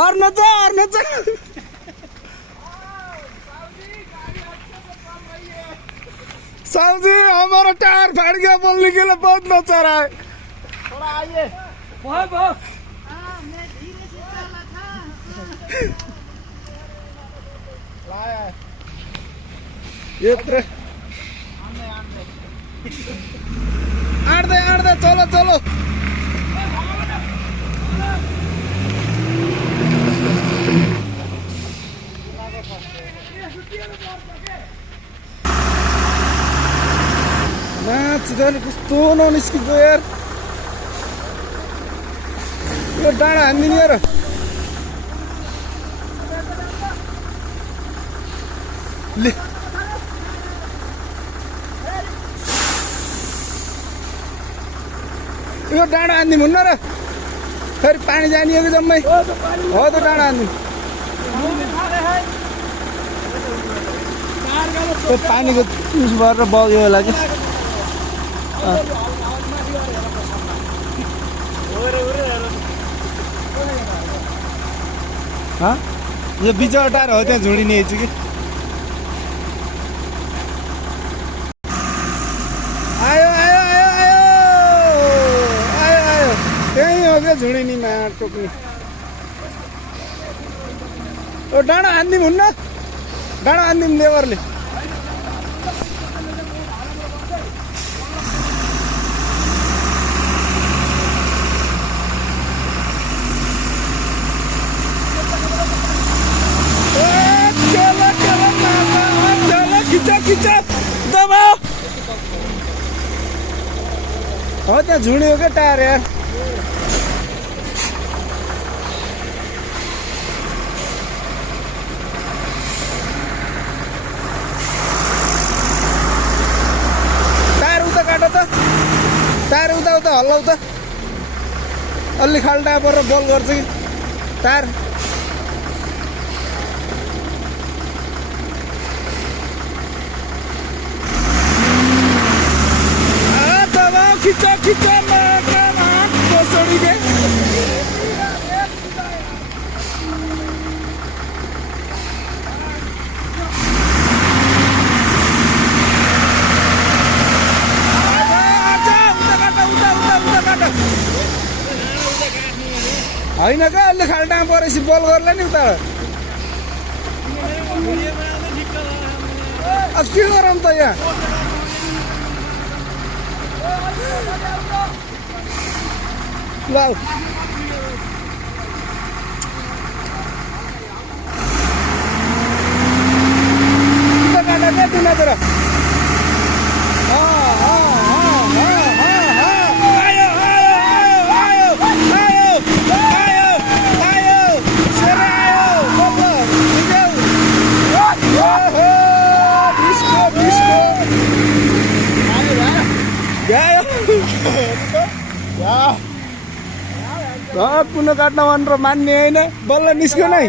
Earn छ साहब जी हमारा टायर फाड़ गया, बोलने के लिए बहुत नचा रहा है। थोड़ा आइए। बहुत मैं धीरे से चला था। लाया ये आड़ दे चलो चलो। नाच जाने कस्तो ननिस्किन्छ यार, यो डाँडा हान्दिने यार। ले यो डाँडा हान्दिम हुन्न र, फेरि पानी जाने हो कि जम्मै हो त डाँडा हान्दिम। त्यो पानीको युज गरेर बग्यो होला कि। यो बिचरा टार हो, त्यहाँ झुडिने आइछु कि। आयो आयो आयो आयो आयो आयो, त्यही हो क्या झुडिनीमा टोक्ने। ओ डाँडा हान्दिम हुन्न, डाँडा हान्दिम लेबरले। खिचा दबाओ हो, त्यहाँ झुड्यो क्या टायर यार। टायर उता काट त, टायर उता उता हल्लाउ त, अलि खाल्टा परेर बल गर्छ कि टायर। खिचा कसरी के होइन क्या, अलि खाल्टामा परेपछि बल गर्ला नि उता। के गरौँ त यहाँ, लाउ काटा क्या तिमीतिर। कुन काट्न भनेर मान्ने होइन, बल्ल निस्क्यो नै।